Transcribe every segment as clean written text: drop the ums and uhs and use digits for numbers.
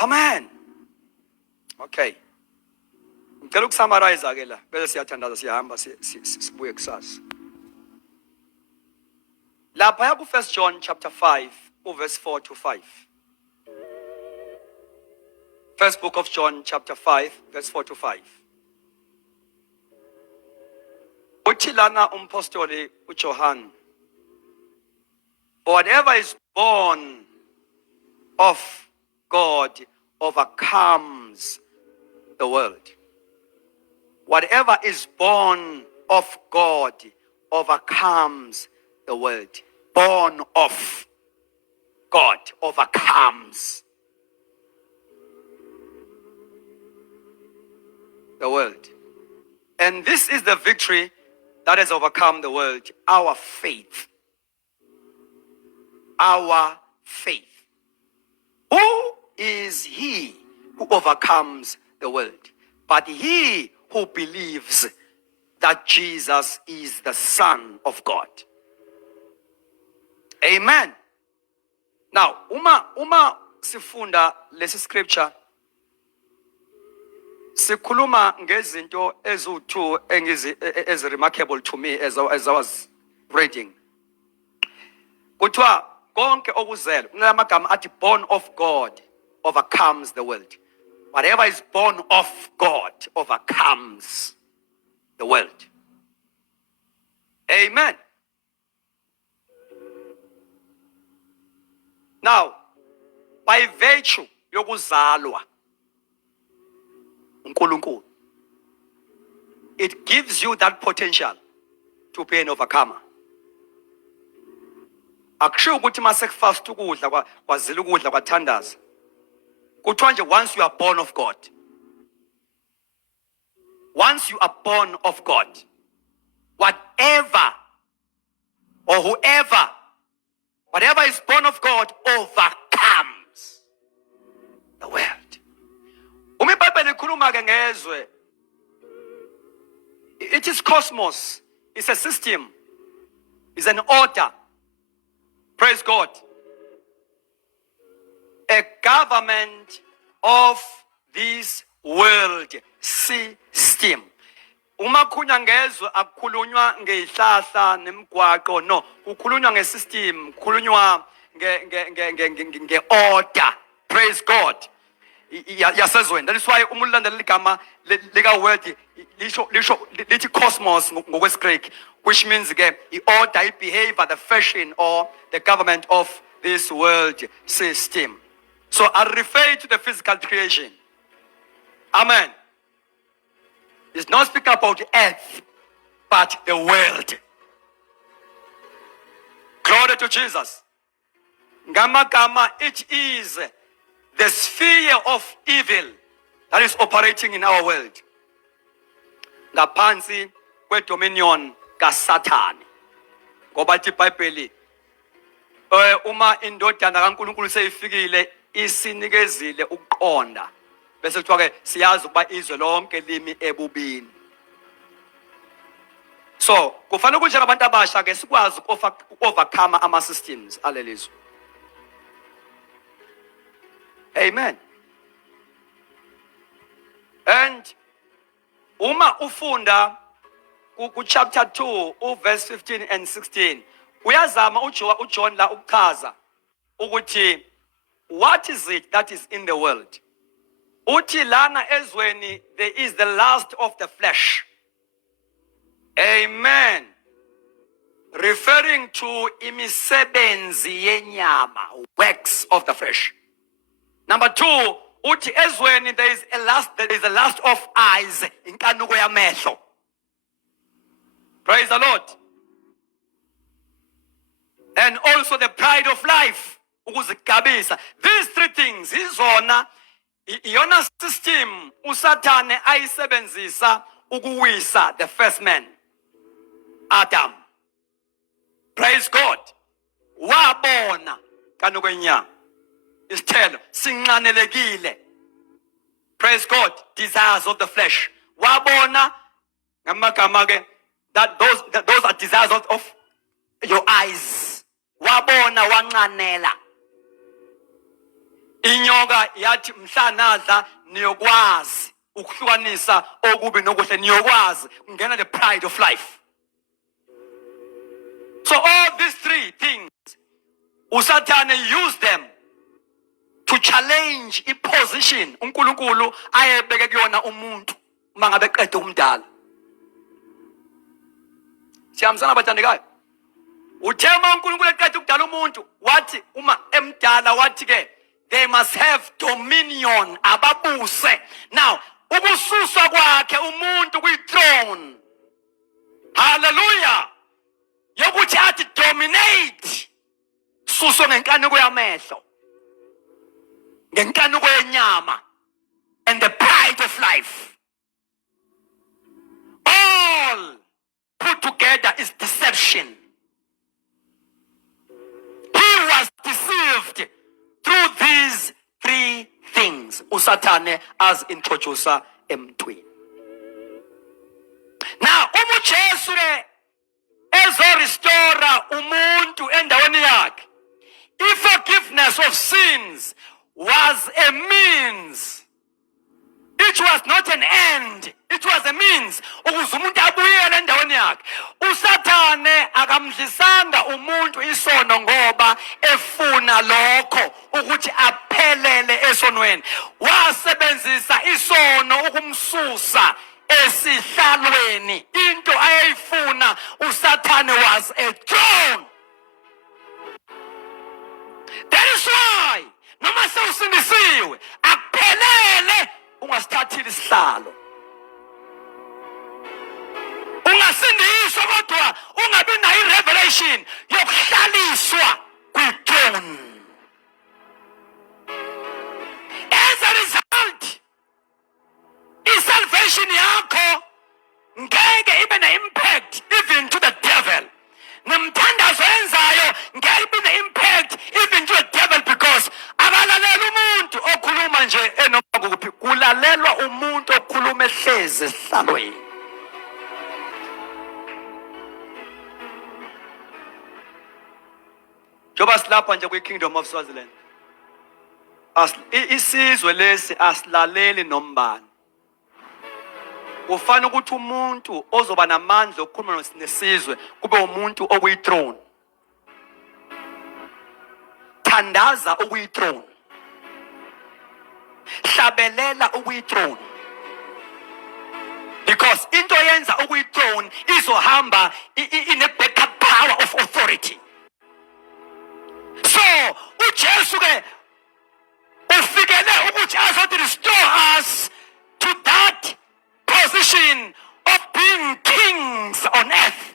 Amen. Okay. Ngicela ukusummarize ke la bese siyathandaza siyahamba sibuye kusasa. Lapha ku 1 John chapter 5 verse 4 to 5. First book of John chapter 5 verse 4 to 5. Uthi lana umpostoli uJohn, whatever is born of God overcomes the world. Whatever is born of God overcomes the world. Born of God overcomes the world. And this is the victory that has overcome the world, our faith. Our faith. Who is he who overcomes the world? But he who believes that Jesus is the Son of God. Amen. Now, uma sifunda lesi scripture, sikhuluma ngezinto eziwu-2 as remarkable to me as I was reading. Kuthiwa konke okuzelwe, kunamagama athi born of God overcomes the world. Whatever is born of God overcomes the world. Amen. Now, by virtue yokuzalwa uNkulunkulu, it gives you that potential to be an overcomer. Akusho ukuthi mase kufast ukudla kwazila ukudla kwathandaza. Kuthiwa nje once you are born of God. Once you are born of God, whatever or whoever, whatever is born of God overcomes the world. Uma iBhayibheli likhuluma ke ngezwe, it is cosmos, it's a system, it's an order. Praise God. A government of this world system. Uma kukhulunywa ngezwe akukhulunywa ngezihlahla nemigwaqo, no, kukhulunywa ngesystem, kukhulunywa nge-order. Praise God. Yasezweni. That is why uma ulandela igama lika world lithi cosmos ngokweSigreek, which means the order, the behavior, the fashion or the government of this world system. So I refer to the physical creation. Amen. It's not speaking about earth, but the world. Glory to Jesus. Gama, it is the sphere of evil that is operating in our world. Ngaphansi kwe-dominion kaSathane. Ngoba ithi iBhayibheli, uma indodana kaNkulunkulu seyifikile isinikezile ukuqonda, bese kuthiwa ke siyazi ukuba izwe lonke limi ebubini. So kufanele ukuthi abantu abasha ke sikwazi overcome ama systems alelizwe. Amen. And uma ufunda ku chapter 2 verse 15 and 16, uyazama uJohn la ukuchaza ukuthi what is it that is in the world. Uthi lana ezweni there is the lust of the flesh. Amen. Referring to imisebenzi yenyama, works of the flesh. Number 2, uthi ezweni there is a lust of eyes, inkanuko yamehlo. Praise the Lord. And also the pride of life, ukuzigabisa. These 3 things izona iyona system uSathane ayisebenzisa ukuwisa the first man, Adam. Praise God. Wabona kanuko yenyama, isithelo sinxanelekile. Praise God. Desires of the flesh. Wabona ngamagama ke that those are desires of your eyes. Wabona wanxanela. Inyo inyoka yathi mhla nadla niyokwazi ukuhlukanisa okubi nokuhle, niyokwazi kungena the pride of life. So all these three things, uSathane used them to challenge i-position uNkulunkulu ayebeke kuyona umuntu mangabe eqede umdala. Siyamsana bathandekayo. Uthema uNkulunkulu eqede ukudala umuntu, wathi uma emdala wathi ke they must have dominion, ababuse. Now, ukususwa kwakhe umuntu kwi-throne, hallelujah, yokuthi athi dominate, suswe ngenkanuko yamehlo, ngenkanuko yenyama, and the pride of life. All put together is deception. He was deceived through these three things. uSathane as introducer emntwini. Now, uJesu ke ezorestore umuntu endaweni yakhe. I-forgiveness of sins was a means. It was not an end. It was a means. Ukuze umuntu abuyele endaweni yakhe. uSathane akamdlisanga umuntu isono ngoba efuna lokho ukuthi aphelele esonweni. Wasebenzisa isono ukumsusa esihlalweni. Into ayayifuna uSathane was a throne. That is why noma sewusindisiwe akuphelele ungasithathile isihlalo. Ungasindiswa kodwa ungabi nayo i-revelation yokuhlaliswa kwi-throne. As a result, i-salvation yakho ngeke ibe ne-impact even to the devil. Nemthandazo yenzayo ngeke ibe ne-impact even to the devil, because akalalela umuntu okhuluma nje enoma kuphi, kulalelwa umuntu okhuluma ehlezi esihlalweni. Njoba silapha nje kwi-Kingdom of Swaziland, isizwe lesi asilaleli nombani. Ufana ukuthi umuntu ozoba namandla okukhuluma nesizwe kube umuntu okuyi-throne. Thandaza okuyi-throne. Hlabelela okuyi-throne. Because into yenza okuyi-throne izohamba in a backup power of authority. So, uJesu ke ufikele ukuthi azothi restore us to that position of being kings on earth.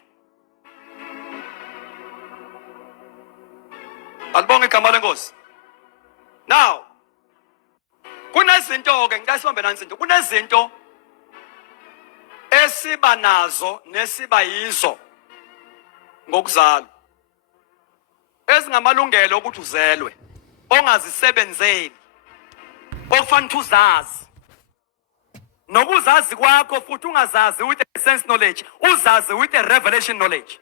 Alibonge igama lenkosi. Now, kunezinto ke ngikasibambe nansinto. Kunezinto esiba nazo nesiba yizo ngokuzalwa, ezingamalungelo ukuthi uzelwe, ongazisebenzeli, okufanele ukuthi uzazi. Nokuzazi kwakho futhi ungazazi with a sense knowledge, uzazi with a revelation knowledge.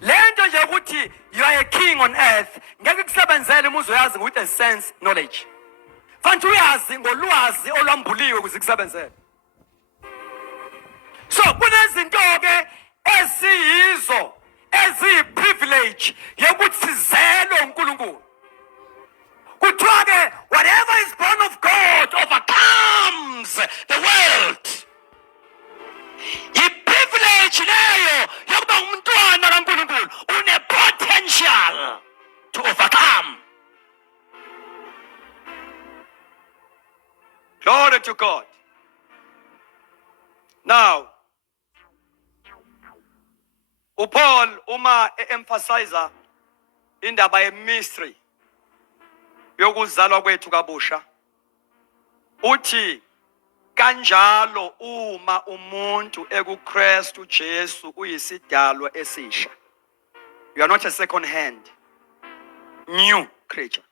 Lento nje ukuthi you are a king on earth ngeke kusebenzele uma uzoyazi with a sense knowledge. Fanele uyazi ngolwazi olwambuliwe ukuze kusebenzele. So kunezinto ke esiyizo eziyi-privilege yokuthi sizelwe uNkulunkulu. Kuthiwa ke whatever is born of God overcomes the world. I-privilege leyo yokuba umntwana kaNkulunkulu une-potential to overcome. Glory to God. Now, uPaul uma emphasizer indaba ye-mystery yokuzalwa kwethu kabusha, uthi kanjalo uma umuntu ekuKristu Jesu uyisidalwa esisha. You are not a second hand, new creature.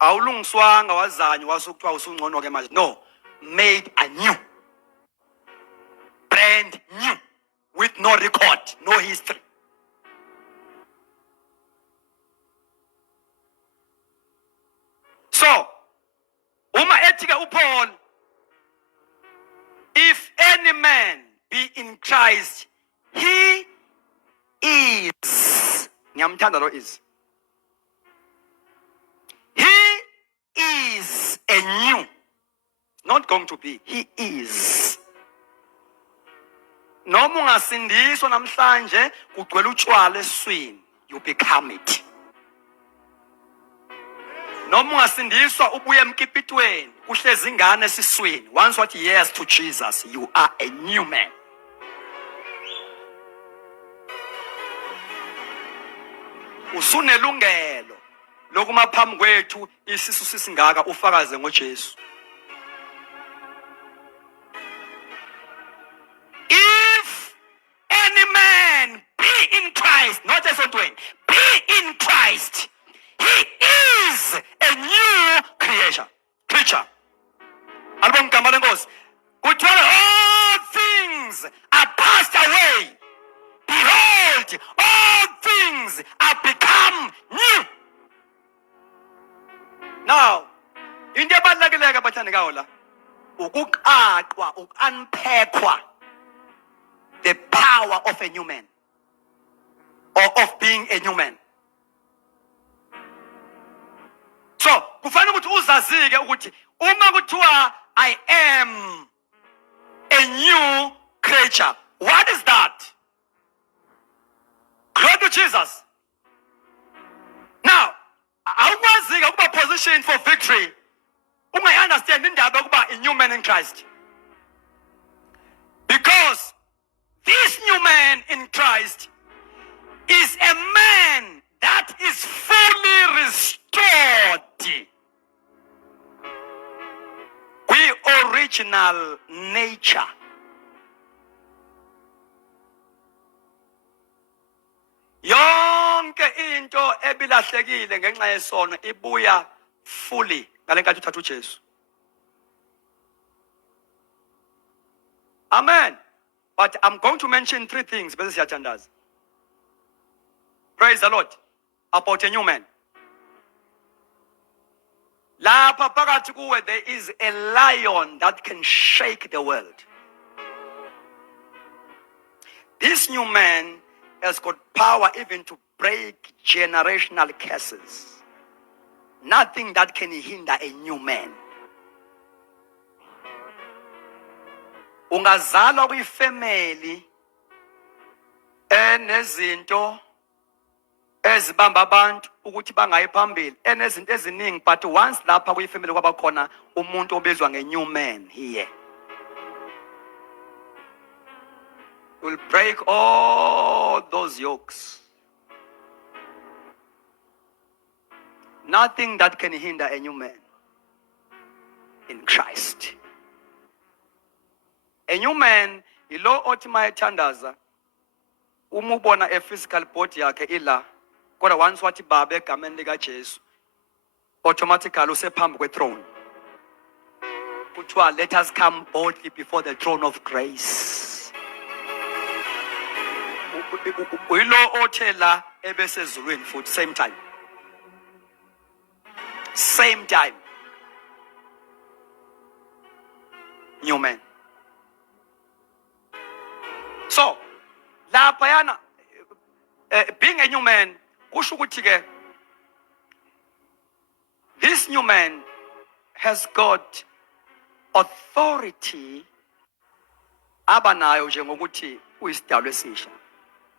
Awulungiswanga wazanywa wasukuthiwa usungcono ke manje. No, made anew, brand new, with no record, no history. uthi ke uPaul, if any man be in Christ, he is. Ngiyamthanda lo is. He is a new. Not going to be. He is. Noma ungasindiswa namhlanje kugcwele utshwala eswini, you become it. Noma ungasindiswa ubuye emkipitweni kuhlezi ingane esiswini, once what yes to Jesus, you are a new man. Usunelungelo lokuma phambi kwethu isisu sisingaka ufakaze ngoJesu. If any man be in Christ, not as one, be in Christ, he is a new creature. Album Kamala goes, all things are passed away. Behold, all things are become new. Now, in the Badlaga Batanagaola, ukuqaqwa, unpackwa, the power of a new man, or of being a new man. So, kufana ukuthi uzazike ukuthi uma kuthiwa I am a new creature. What is that? Glory to Jesus. Now, awukwazike ukuba position for victory. Ungayi-understand indaba yokuba a new man in Christ. Because this new man in Christ is a man that is fully restored. Original nature. Yonke into ebilahlekile ngenxa yesono ibuya fully ngalenkathi uthatha uJesu. Amen. But I'm going to mention 3 things bese siyathandaza. Praise the Lord. About a new man. Lapha phakathi kuwe there is a lion that can shake the world. This new man has got power even to break generational curses. Nothing that can hinder a new man. Ungazalwa kuyifamily enezinto ezibamba abantu ukuthi bangayi phambili enezinto eziningi, but once lapha kuyifamily kwaba khona umuntu obizwa nge-new man here, will break all those yokes. Nothing that can hinder a new man in Christ. A new man, ilo othi mayethandaza uma ubona a physical body yakhe ila, kodwa once wathi baba egameni likaJesu, automatically usephambi kwe-throne. Kuthiwa let us come boldly before the throne of grace. Uyilo othela ebesezulwini futhi same time. Same time. New man. So, laphayana being a new man kusho ukuthi ke this new man has got authority abanayo njengokuthi uyisidalwa esisha.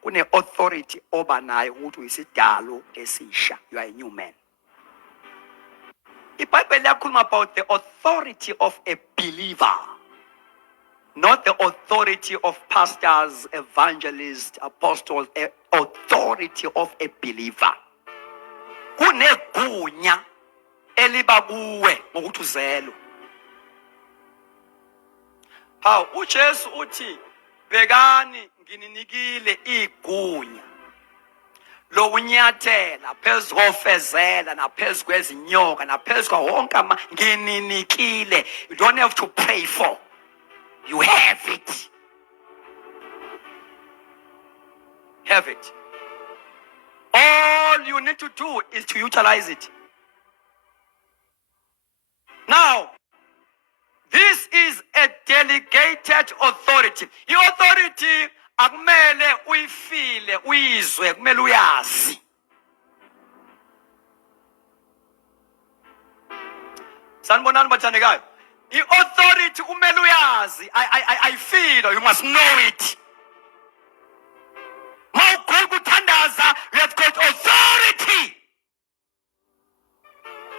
Kune authority obanayo ukuthi uyisidalo esisha. You are a new man. iBhayibheli liyakhuluma about the authority of a believer, not the authority of pastors, evangelists, apostles, the authority of a believer. Kunegunya eliba kuwe ngokuthi uzelwe. Hawu uJesu uthi bekani ngininikile igunya lokunyathela phezu kofezela naphezu kwezinyoka naphezu kwawonke ngininikile. You don't have to pray for. You have it. Have it. All you need to do is to utilize it. Now, This is a delegated authority. I-authority akumele uyifile, uyizwe, kumele uyazi. Sanibonani bathandekayo. I-authority kumele uyazi. I feel, you must know it. Mawuguqa uthandaza, you have got authority.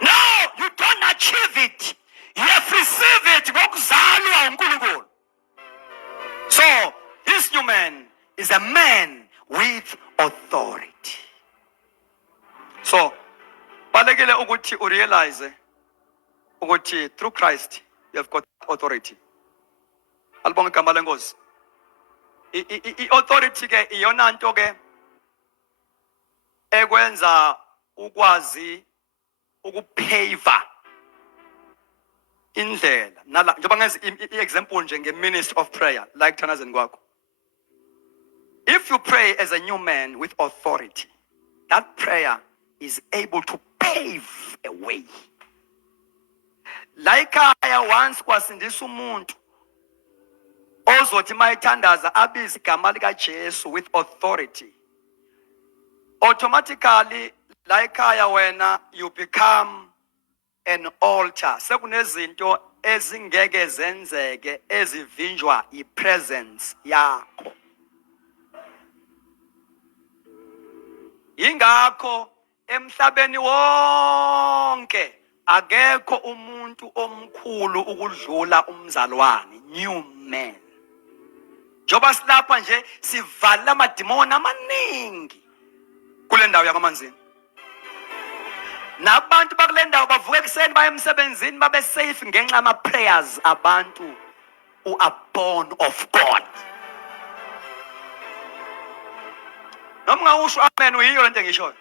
No, you don't achieve it. You have received it ngokuzalwa uNkulunkulu. So, this new man is a man with authority. So, balekile ukuthi urealize ukuthi through Christ you have got authority. Alibonga igama lenkosi. I-authority ke iyona nto ke ekwenza ukwazi ukuphaver indlela. Nala njengoba ngenza i-example nje nge-ministry of prayer like thanazeni kwakho. If you pray as a new man with authority, that prayer is able to pave a way. Like I once kwasindisa umuntu ozothi mayithandaza abize igama lika Jesu with authority. Automatically like I wena you become an altar. Sekunezinto ezingeke zenzeke ezivinjwa i-presence yakho. Ingakho emhlabeni wonke akekho umuntu omkhulu ukudlula umzalwane, new man. Njoba silapha nje sivala amadimoni amaningi kule ndawo yakwaManzini. Nabantu bakule ndawo bavuka ekuseni baye emsebenzini babe safe ngenxa yama prayers abantu who are born of God. Noma ngawusho amen uyiyo lento engishoyo.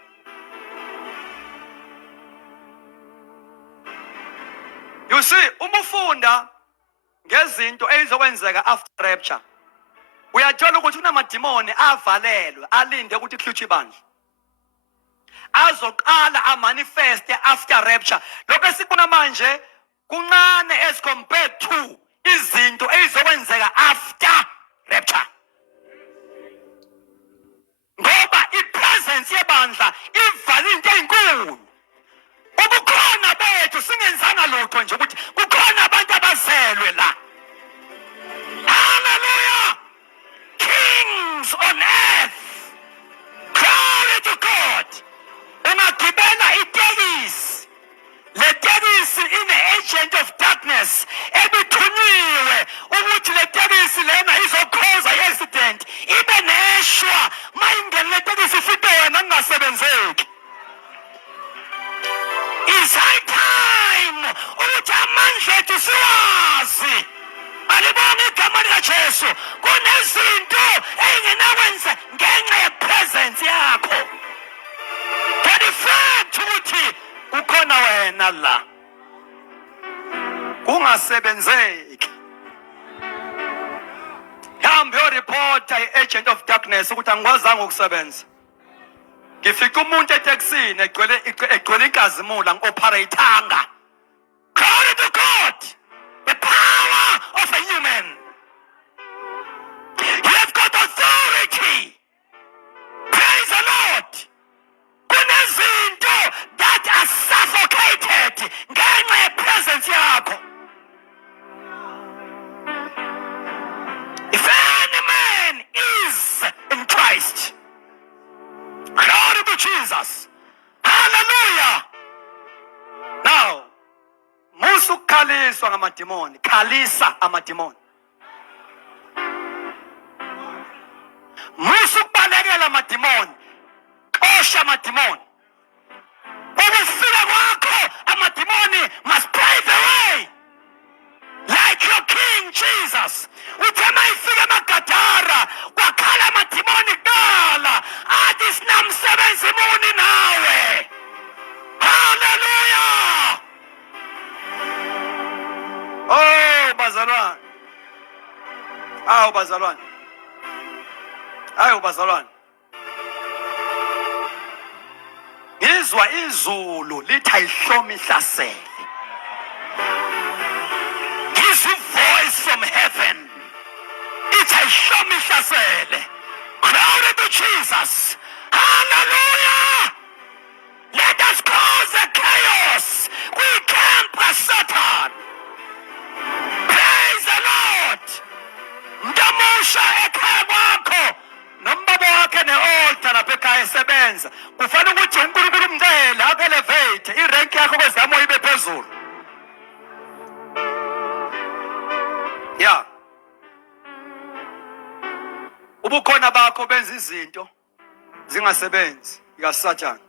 You see, uma ufunda ngezinto ezizokwenzeka after rapture, uyathola ukuthi kunamadimoni avalelwe alinde ukuthi kuhlutshwe ibandla. Azoqala amanifeste after rapture. Lokho esikubona manje kuncane as compared to izinto ezizokwenzeka after rapture. Ngoba ipresence yebandla ivala into ezinkulu. Ubukhona bethu singenzanga lutho nje ukuthi kukhona abantu abazelwe la. Hallelujah! Kings on earth. Glory to God. Ungagibela itekisi. Le tekisi ine-agent of darkness ebithunyiwe ukuthi le tekisi lena izokhoza i-accident ibe neshwa mayingene le tekisi ifike wena kungasebenzeki. It's high time ukuthi amandla ethu siwazi. Alibona igama likaJesu kunezinto enginakwenza ngenxa yepresence yakho. The fact ukuthi ukhona wena la kungasebenzeki. Hambe ureporta i-agent of darkness ukuthi angikwazanga ukusebenza. Ngifika umuntu etekisini egcwele inkazimula ngi-operate-anga. Glory to God. The power of a human. You have got authority. Praise the Lord. Kunezinto that are suffocated ngenxa yepresence yakho. If any man is in Christ, glory to Jesus. Hallelujah. Now, musu khaliswa ngamadimoni, khalisa amadimoni. Musu balekela amadimoni, xosha amadimoni. Ukufika kwakho amadimoni must pave the way. Like your King Jesus. Uthe mayifika emagadara wakhala amadimoni kuqala athi sinamsebenzi muni nawe. Hallelujah. Oh bazalwane. Awu bazalwane. Awu bazalwane. Ngizwa izulu lithi ayihlomi ihlasele. Ngizwa ayihlomisasele. Glory to Jesus. Hallelujah. Let us cause a chaos. We camp a Satan. Praise the Lord. Ndamusha ekhaya kwakho nombaba wakhe ne-altar lapha ekhaya esebenza. Kufanele ukuthi uNkulunkulu umcele akelevate irank yakho kwezamo ibe phezulu. Yeah. Ubukhona bakho benza izinto zingasebenzi ikaSathane.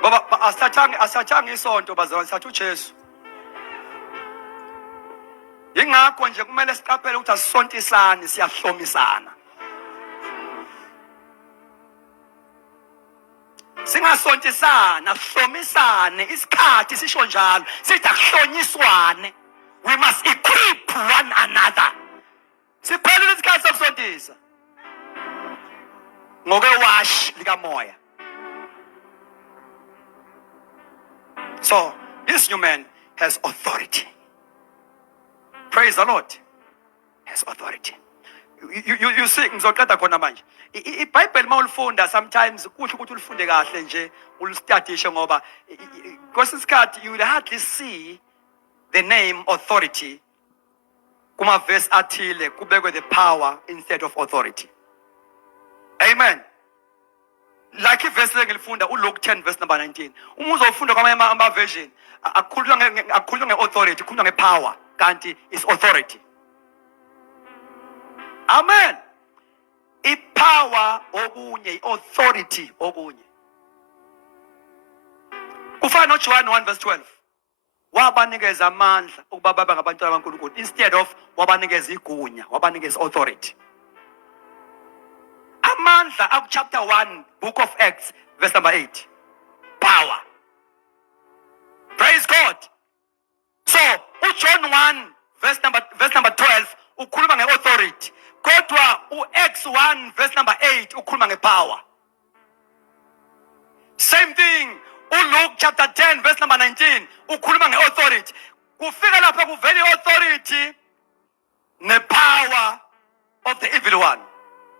Ngoba asathanga isonto bazalwane sathu uJesu. Ingakho nje kumele siqaphele ukuthi asisontisane siyahlomisana. Singasontisana sihlomisane isikhathi sisho njalo sithi akuhlonyiswane. We must equip one another. Siphelile isikhathi sokusontisa ngokwewash likamoya. So this new man has authority. Praise the Lord. Has authority. You see, ngizoqeda khona manje. iBhayibheli mawulifunda sometimes kuhle ukuthi ulifunde kahle nje ulistudishe ngoba kwesinye isikhathi you will hardly see the name authority kuma verse athile kubekwe the power instead of authority. Amen. Like verse engilifunda uLuke 10 verse number 19. Uma uzofunda kwamanye ama version akukhulunywa ngeauthority, kukhulunywa ngepower kanti is authority. Amen. Ipower okunye, authority okunye. Kufana noJohn 1 verse 12. Wabanikeza amandla ukuba babe ngabantwana bakaNkulunkulu instead of wabanikeza igunya, wabanikeza authority. Amandla of chapter 1 book of Acts verse number 8. Power. Praise God. So John 1 verse number 12 ukhuluma ngeauthority. Kodwa uActs 1 verse number 8 ukhuluma ngepower. Same thing uLuke chapter 10 verse number 19 ukhuluma ngeauthority. Kufika lapha kuvela authority nepower of the evil one.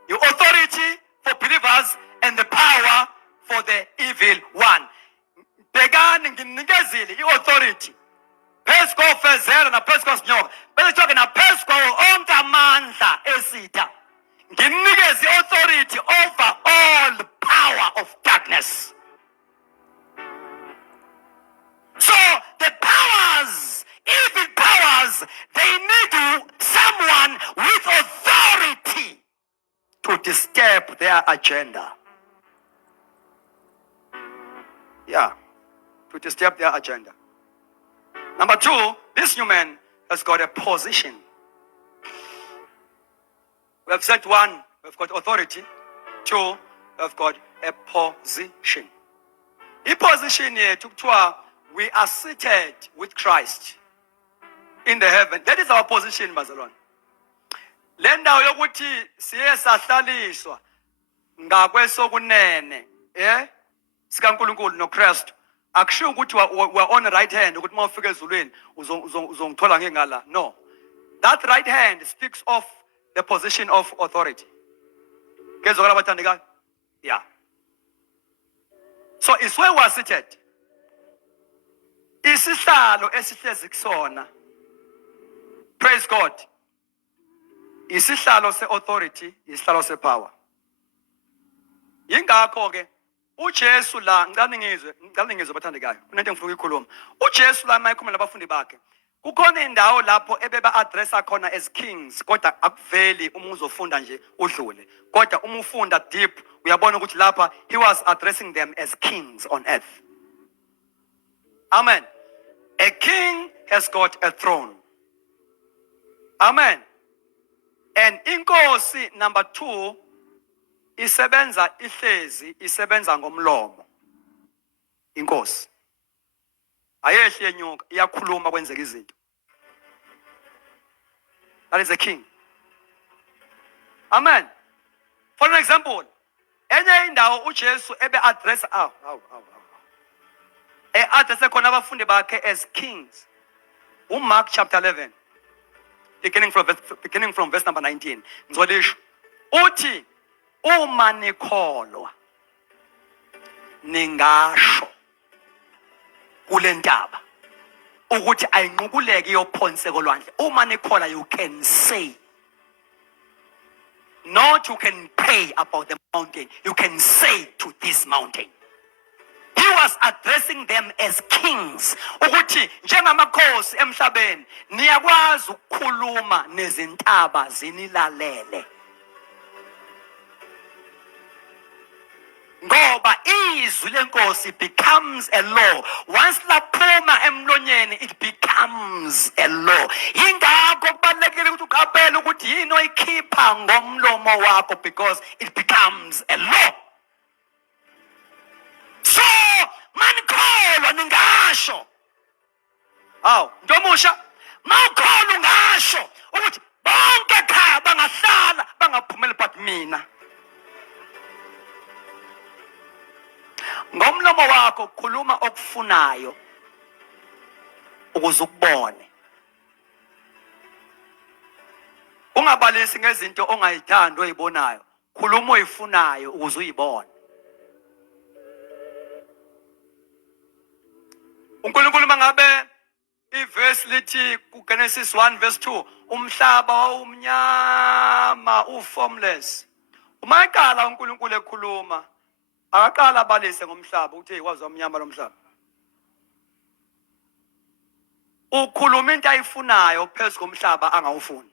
The authority for believers and the power for the evil one. Begani nginikezile iauthority. Phezu kofezela na phezu kosinyoka. Bese kuthi na phezu onke amandla esitha. Nginikeze authority over all the power of darkness. So the powers, evil powers, they need someone with authority to disturb their agenda. Yeah, to disturb their agenda. Number 2, this new man has got a position. We have said 1, we've got authority. 2, we've got a position. In position here, we are seated with Christ in the heaven. That is our position, Bazalwane. Le ndawo yokuthi siye sahlaliswa ngakwesokunene sikaNkulunkulu noKristu akusho ukuthi we're on the right hand ukuthi mawufika ezulwini uzongithola ngengala. No, that right hand speaks of the position of authority. Kezokala bathandekayo. Yeah. So it's where we are seated. Isihlalo esihlezi kusona. Praise God. Isihlalo se-authority, isihlalo se-power. Yingakho ke uJesu la ngicela ngizwe bathandekayo. Kunento engifuna ukuyikhuluma. uJesu la mayikhuluma nabafundi bakhe. Kukhona indawo lapho ebeba addressa khona as kings, kodwa akuveli uma uzofunda nje udlule. Kodwa uma ufunda deep uyabona ukuthi lapha he was addressing them as kings on earth. Amen. A king has got a throne. Amen. And inkosi number 2 isebenza ihlezi isebenza ngomlomo. Inkosi ayehli yenyuka iyakhuluma kwenzeka izinto. That is a king. Amen. For an example, enye indawo uJesu ebe address address khona abafundi bakhe as kings. Mark chapter 11, beginning from verse number 19. Ngizolisho. Uthi uma nikholwa ningasho kule ntaba ukuthi ayinqukuleke iyophonseka olwandle. Uma nikholwa, you can say. Not you can pray about the mountain. You can say to this mountain. He was addressing them as kings. Ukuthi njengamakhosi emhlabeni niyakwazi ukukhuluma nezintaba zinilalele. Ngoba izwi lenkosi becomes a law. Once laphuma emlonyeni, it becomes a law. Yingakho kubalulekile ukuthi uqaphele ukuthi yini oyikhipha ngomlomo wakho, because it becomes a law. So, manikholwa ningasho. Aw, ntomusha, mawukholwa ungasho ukuthi bonke ekhaya bangahlala bangaphumeli but mina. Ngomlomo wakho khuluma okufunayo ukuze ukubone. Ungabalisi ngezinto ongayithandi oyibonayo. Khuluma oyifunayo ukuze uyibone. uNkulunkulu mangabe iverse lithi kuGenesis 1 verse 2 umhlaba wawumnyama uformless. Uma eqala uNkulunkulu ekhuluma akaqala abalise ngomhlaba ukuthi wazi wamnyama lo mhlaba. Ukhuluma into ayifunayo phezu komhlaba angawufuni.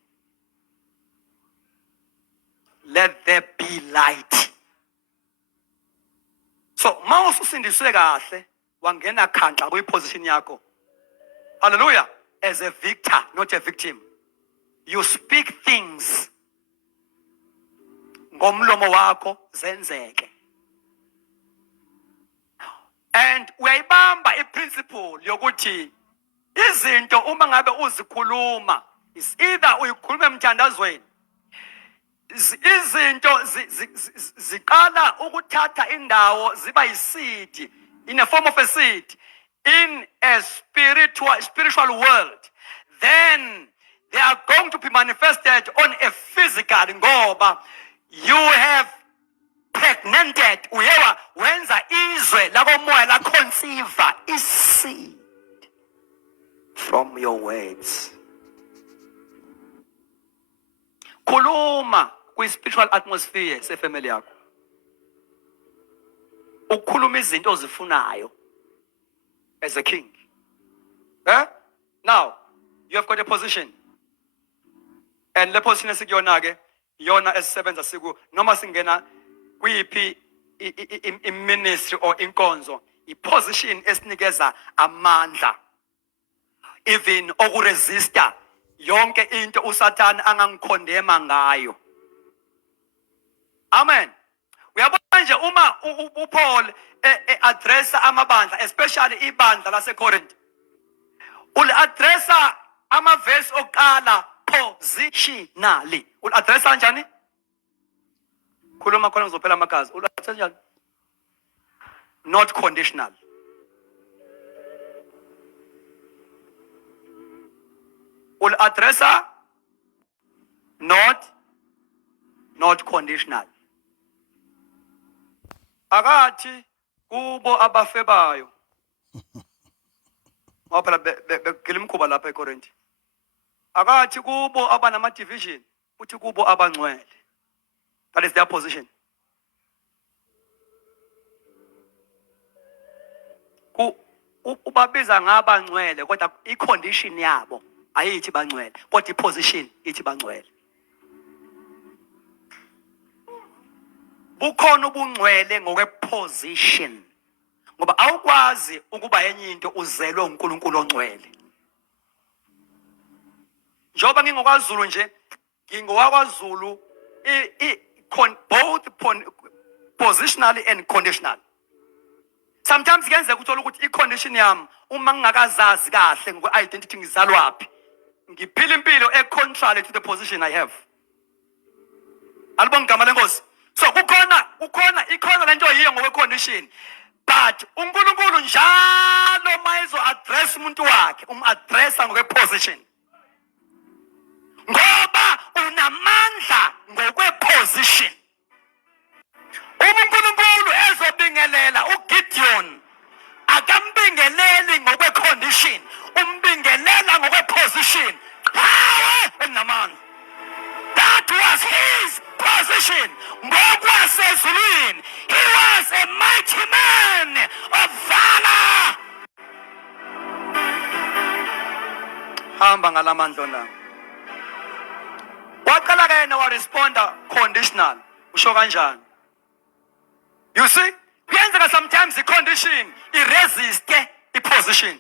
Let there be light. So mawususindiswe kahle wangena khanqa kuyiposition yakho. Hallelujah. As a victor, not a victim. You speak things ngomlomo wakho zenzeke. And uyayibamba iprinciple yokuthi izinto uma ngabe uzikhuluma is either uyikhuluma emthandazweni, izinto ziqala ukuthatha indawo ziba yiseed, in a form of a seed, in a spiritual world, then they are going to be manifested on a physical ngoba you have pregnanted, uyewa wenza izwe lakomoya la conceive is seed from your words. Khuluma kwi spiritual atmosphere sefamily yakho. Ukhuluma izinto ozifunayo as a king. Now, you have got a position. And le position esikuyona ke yona esisebenza siku noma singena kuyiphi i-ministry or inkonzo, i-position esinikeza amandla, even okuresista yonke into uSathane angangikhondema ngayo. Amen. Uyabona nje uma uPaul addressa amabandla, especially ibandla laseCorinth, ul-addressa ama-verse oqala positionally. Ul-addressa kanjani? Khuluma khona ngizophela amagazi. Ul-addressa kanjani? Not conditional. Ul-addressa not conditional. Akathi kubo abafebayo. Ngoba bekugila imkhuba lapha eCorinth. Akathi kubo abanama division, uthi kubo abangcwele. That is their position. Ubabiza ngabangcwele kodwa i-condition yabo ayithi bangcwele, kodwa i-position ithi bangcwele. Bukhona ubungcwele ngokwe-position. Ngoba awukwazi ukuba enye into uzelwe uNkulunkulu ongcwele. Njoba ngingokwaZulu nje, ngingowakwaZulu both positionally and conditional. Sometimes kuyenzeka uthola ukuthi i-condition yami uma ngingakazazi kahle ngokwe-identity ngizalwaphi, ngiphila impilo e-contrary to the position I have. Alibonga igama lenkosi. So kukhona ikhona lento yiyo ngokwe-condition, But uNkulunkulu njalo mayezo address umuntu wakhe addressa ngokwe-position. Ngoba unamandla ngokwe-position. uNkulunkulu ezobingelela uGideon akambingeleli ngokwe-condition, umbingelela ngokwe-position. Power enamandla. That was his position. Ngokwasezulwini, he was a mighty man of valor. Hamba ngalamandla na. Waqala ke yena waresponda conditional. Usho kanjani? You see? Kuyenzeka sometimes the condition irresiste i-position.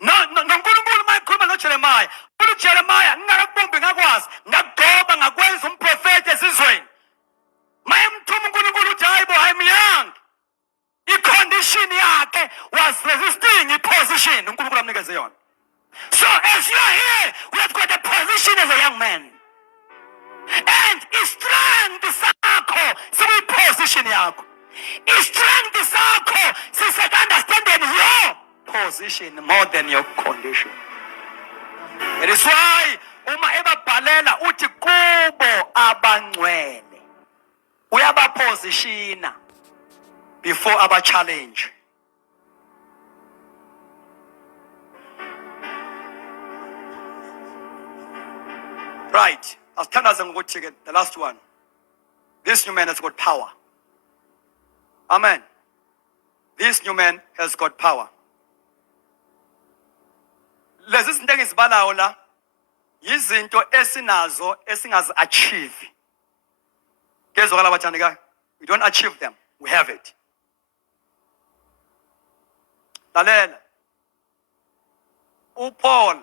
noNkulunkulu mayikhuluma noJeremiah, uJeremiah ngingakubumbi ngakwazi, ngakugoba ngakwenza umprofeti ezizweni. Mayemthuma uNkulunkulu uthi hayibo ayimyanga. I-condition yakhe was resisting i-position uNkulunkulu amnikeze yona. So as you are here, we have got a position as a young man. And istrength sakho siyi-position yakho. Istrength sakho siseku-understanding your position more than your condition. It is why uma ebabhalela uthi kubo abangcwele uyabapositiona before aba-challenge. Right. Asithandaze ngokuthi ke the last one. This new man has got power. Amen. This new man has got power. Lezi zinto engizibalayo la yizinto esinazo esingazi-achieve. Kezwakala bathandekayo. We don't achieve them. We have it. Lalela. uPaul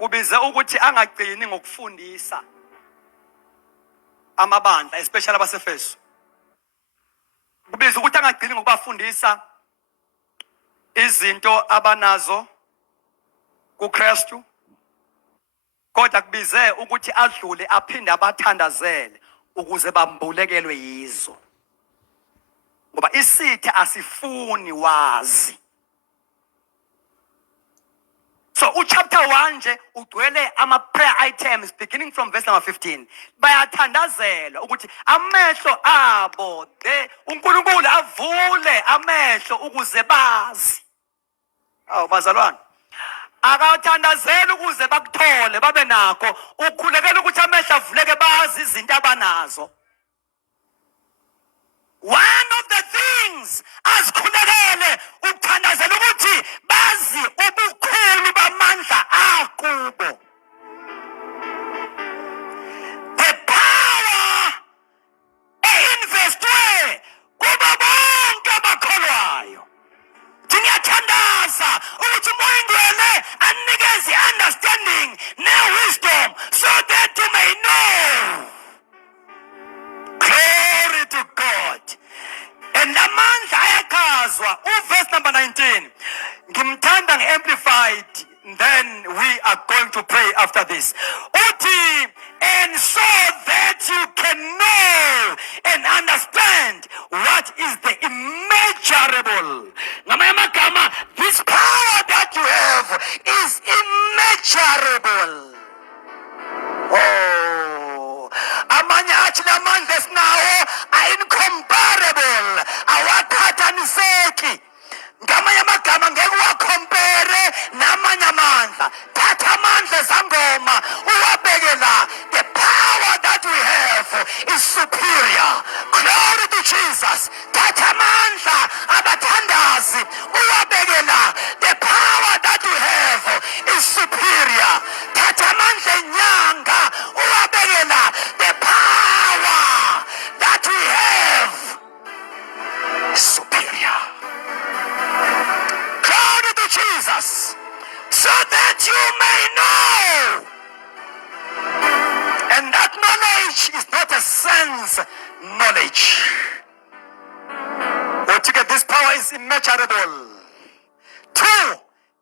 ubize ukuthi angagcini ngokufundisa amabandla especially abaseFeso. Kubiza ukuthi angagcini ngokubafundisa izinto abanazo kuKristu, kodwa kubize ukuthi adlule aphinde abathandazele ukuze bambulekelwe yizo. Ngoba isithe asifuni wazi. So chapter 1 nje ugcwele ama-prayer items beginning from verse number 15. Bayathandazela ukuthi amehlo abo uNkulunkulu avule amehlo ukuze bazi. Awu bazalwane. Akathandazela ukuze bakuthole babe nakho, ukhulekela ukuthi amehlo avuleke bazi izinto abanazo. One of the things azikhulekele ukuthandazela ukuthi bazi ubukhulu bamandla akubo. The power einvestwe kubo bonke abakholwayo. Ngiyathandaza ukuthi uMoya Oyingcwele anikeze understanding ne-wisdom so that you may know. Glory to God. And amandla ayachazwa verse number 19. Ngimthanda nge-amplified, then we are going to pray after this. Uthi, and so that you can know and understand what is the immeasurable. Ngamanye amagama, this power that you have is immeasurable. Oh, amanye athi lamandla esinawo are-incomparable, awaqhathaniseki. Ngamanye amagama ngeke uwacompare namanye amandla. Thatha amandla zangoma uwabeke la. The power that we have is superior. Glory to Jesus. Thatha amandla abathandazi uwabeke la. The power that we have is superior. Thatha amandla enyanga uwabeke la. The power that we have is superior. Glory to Jesus, so that you may know. And that knowledge is not a sense knowledge. But to get this power is immeasurable. 2,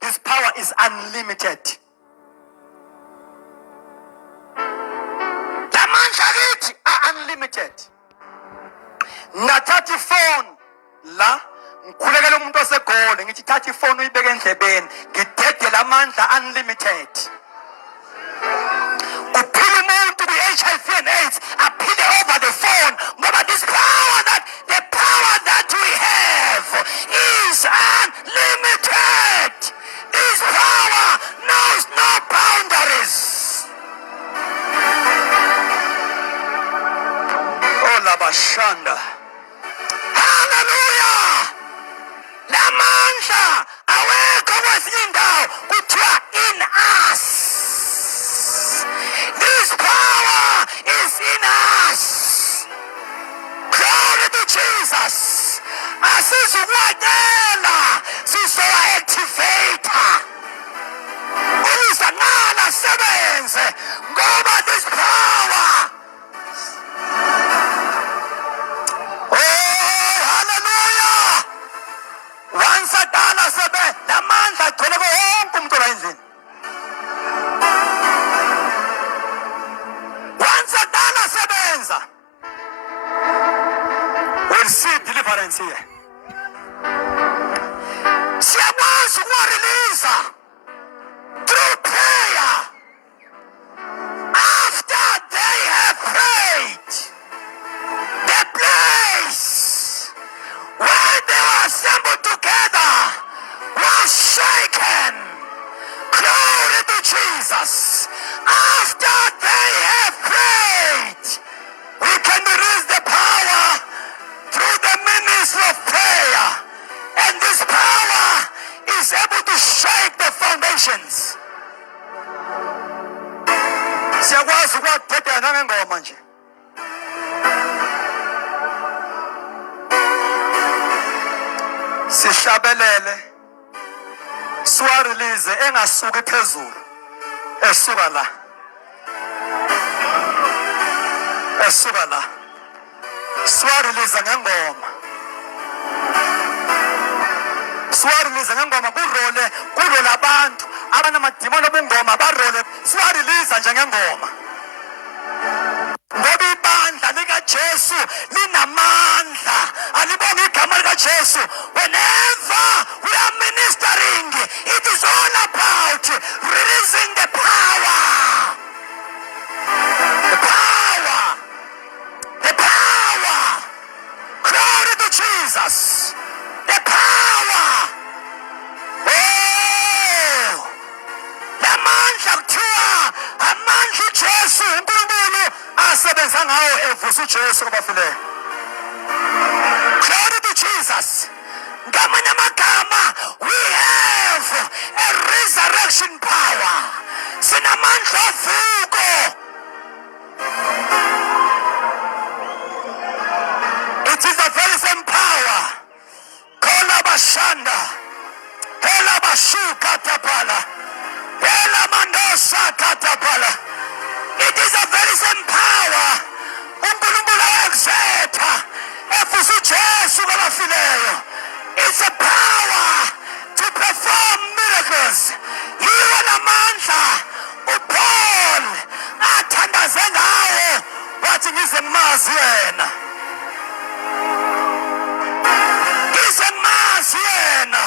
this power is unlimited. The mandla kithi are unlimited. ngathatha ifoni la ngikhulekela umuntu osegoli ngithi thatha ifoni uyibeke endlebeni ngidedele amandla unlimited. Uphile umuntu kwi-HIV and AIDS aphile over the phone ngoba the power that we have is unlimited. This power knows no boundaries. Oh labashanda. Hallelujah. Lamandla awekho kwezinye indawo kuthiwa in us. This power is in us. Glory to Jesus. Asizukwadela sizowa-activator. Uzanqala sebenze ngoba this power. Oh hallelujah. Once adala sebe lamandla agcwele wonke umuntu ola endlini. Once adala sebenza. We'll see deliverance here. Siyakwazi ukuwa-release through prayer. After they have prayed, the place where they were assembled together was shaken. Glory to Jesus. After they have prayed, we can release the power through the ministry of prayer. And this power is able to shake the foundations. Siyakwazi ukuwadedela nangengoma nje. Sihlabelele siwarelease engasuki phezulu esuka la siwarelease ngengoma kurole abantu abanamadimoni obungoma barole siwarelease nje ngengoma ngoba ibandla likaJesu linamandla alibonga igama likaJesu. Whenever we are ministering, it is all about releasing the power. The power. Glory to Jesus. The power. Oh, lamandla kuthiwa amandla uJesu uNkulunkulu asebenza ngawo evusa uJesu kubafileyo. Glory to Jesus. Ngamanye amagama, we have a resurrection power. Sinamandla ovuko. It is the very same power. Kola bashanda. Hela bashuka tapala. Hela mandosa katapala. It is the very same power. uNkulunkulu ayakuzetha efusa uJesu kwabafileyo. It's a power to perform miracles. Yiwo lamandla uPaul athandaze ngawo wathi ngize ngimazi yena. Ngize ngimazi yena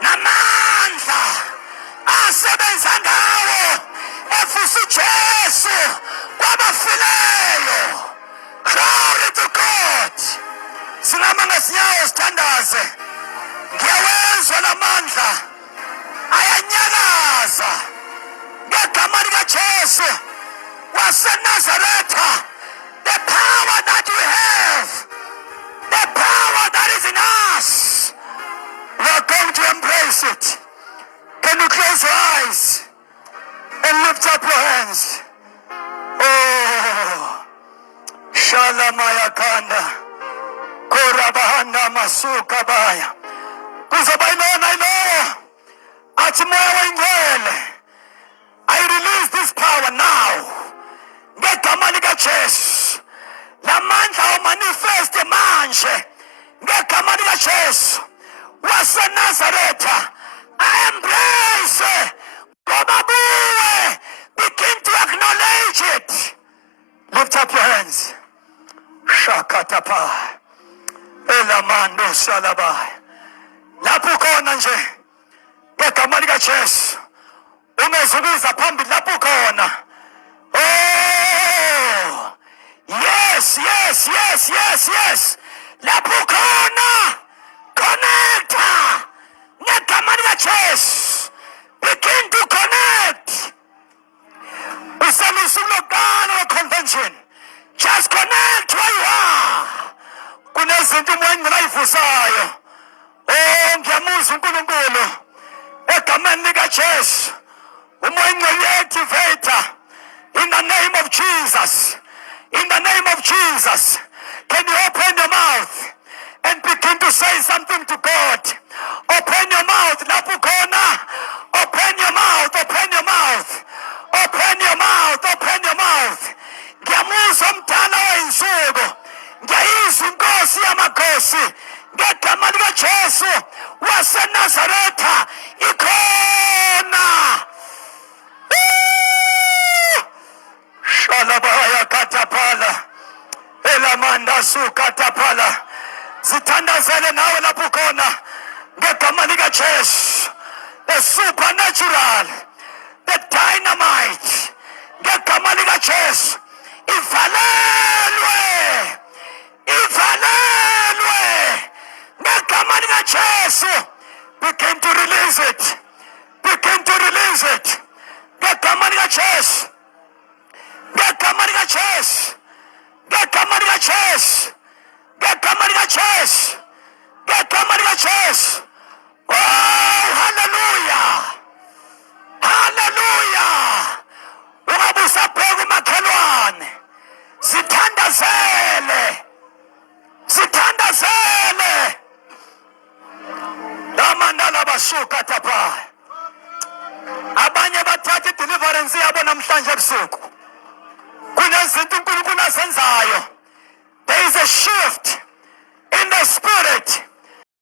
namandla asebenza ngawo efusa uJesu kwabafileyo. Glory to God. Sinama ngasinyawo sithandaze. Ngiyawezwa lamandla ayanyakaza ngegama likaJesu waseNazaretha. The power that we have, the power that is in us, we are going to embrace it. Can you close your eyes and lift up your hands? Oh, Shalamaya Kanda. Korabahanda masuka baya. Kuzabainona ilo. Atimoya ingwele. I release this power now. Ngegama likaJesu. Lamandla omanifeste manje. Ngegama likaJesu. WaseNazaretha. I embrace. Gobabuwe. Begin to acknowledge it. Lift up your hands. Shakatapa. Elamando salabaya. Lapho khona nje ngegama lika Jesu ungezubiza phambili lapho khona. Oh yes, yes, yes, yes, yes. Lapho khona connecta ngegama lika Jesu. Begin to connect. Uselusuku lokuqala we-convention. Just connect where you are. Kunezinto umoya engcwele ayivusayo. Oh ngiyamuzwa uNkulunkulu egameni likaJesu. Umoya engcwele uya-activate in the name of Jesus. In the name of Jesus. Can you open your mouth and begin to say something to God? Open your mouth. Lapho khona. Open your mouth. Open your mouth. Open your mouth. Open your mouth. Ngiyamuzwa umdala weyinsuku. Ngiyayizwa inkosi yamakhosi. Ngegama likaJesu waseNazaretha ikhona. Shalabaya katapala. Elamanda su katapala. Zithandazele nawe lapho khona. Ngegama likaJesu. The supernatural. The dynamite. Ngegama likaJesu. Ivalelwe. Ivalelwe. Ngegama likaJesu. Begin to release it. Begin to release it. Ngegama likaJesu. Ngegama likaJesu. Ngegama likaJesu. Ngegama likaJesu. Ngegama likaJesu. Oh, hallelujah. Hallelujah. Ungabusa phela umakhelwane. Sithandazele. Sithandazele. Lamandala basuka tapa. Abanye bathatha deliverance yabo namhlanje ebusuku. Kunezinto uNkulunkulu azenza